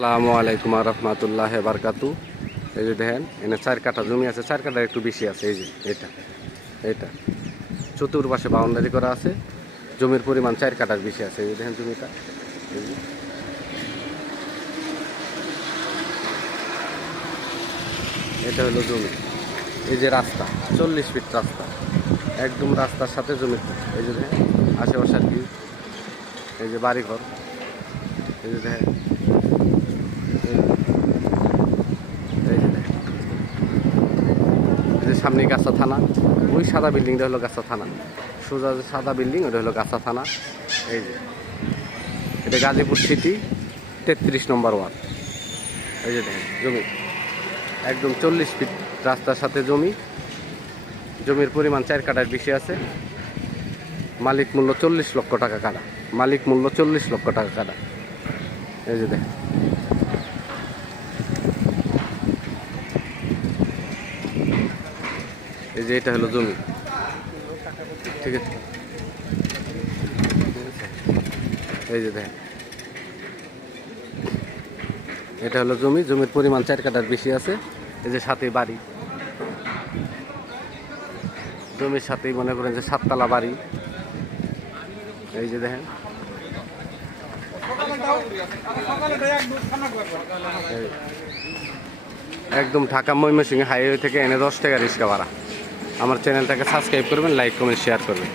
আসসালামু আলাইকুম রহমতুল্লাহ বারকাতু এই যে দেখেন, এনে চার কাঠা জমি আছে, চার কাঠা একটু বেশি আছে, এই যে, এটা এটা। চতুর্পাশে বাউন্ডারি করা আছে, জমির পরিমাণ চার কাঠার বেশি আছে, এই যে দেখেন জমিটা এটা হলো জমি, এই যে রাস্তা, চল্লিশ ফিট রাস্তা, একদম রাস্তার সাথে জমি এই যে দেখেন, আশেপাশে আর কি, এই যে বাড়িঘর, এই যে দেখেন। যে সামনে গাছা থানা, ওই সাদা বিল্ডিংটা হলো গাছা থানা। সোজা যে সাদা বিল্ডিং ওটা হলো গাছা থানা। এই যে, এটা গাজীপুর সিটি তেত্রিশ নম্বর ওয়ার্ড। এই যে দেখেন, জমি। একদম চল্লিশ ফিট রাস্তার সাথে জমি। জমির পরিমাণ চার কাটার বেশি আছে। মালিক মূল্য চল্লিশ লক্ষ টাকা কাটা। মালিক মূল্য চল্লিশ লক্ষ টাকা কাটা। এই যে দেখেন। এই যে এটা হলো জমি। ঠিক আছে? এই যে দেখেন। এটা হলো জমি, জমির পরিমাণ চার কাটার বেশি আছে। এই যে সাথে বাড়ি। জমির সাথেই মনে করেন যে সাততলা বাড়ি। এই যে দেখেন। একদম ঢাকা ময়মনসিংহ হাইওয়ে থেকে এনে দশ টাকা রিক্সা ভাড়া। আমার চ্যানেলটাকে সাবস্ক্রাইব করবেন লাইক কমেন্ট শেয়ার করবেন।